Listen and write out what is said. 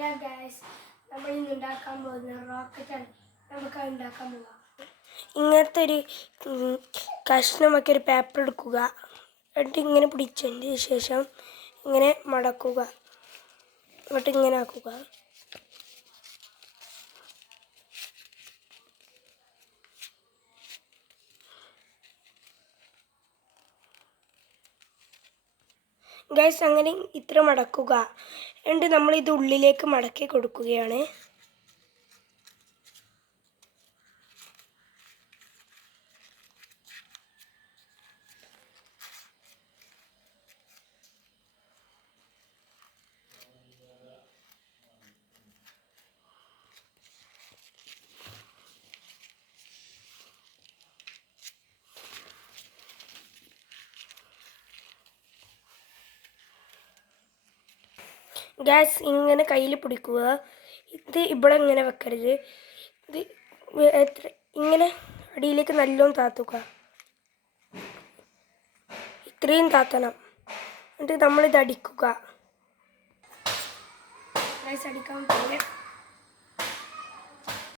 Hello guys, നമ്മൾ ഇന്ന് ഉണ്ടാക്കാൻ പോകുന്ന റോക്കറ്റാണ്. നമുക്ക് ഉണ്ടാക്കാൻ പോകാം. ഇങ്ങനത്തെ ഒരു കഷ്ണമൊക്കെ ഒരു പേപ്പർ എടുക്കുക. എന്നിട്ട് ഇങ്ങനെ പിടിച്ചതിന് ശേഷം ഇങ്ങനെ മടക്കുക. എന്നിട്ട് ഇങ്ങനെ ആക്കുക. ഗൈസ്, അങ്ങനെ ഇത്ര മടക്കുക. എന്നിട്ട് നമ്മൾ ഇത് ഉള്ളിലേക്ക് മടക്കി കൊടുക്കുകയാണ്. ഗ്യാസ് ഇങ്ങനെ കയ്യിൽ പിടിക്കുക. ഇത് ഇവിടെ ഇങ്ങനെ വെക്കരുത്. ഇത് ഇങ്ങനെ അടിയിലേക്ക് നല്ലോണം താത്തുക. ഇത്രയും താത്തണം. എന്നിട്ട് നമ്മളിത് അടിക്കുക. ഗ്യാസ് അടിക്കാൻ പോലെ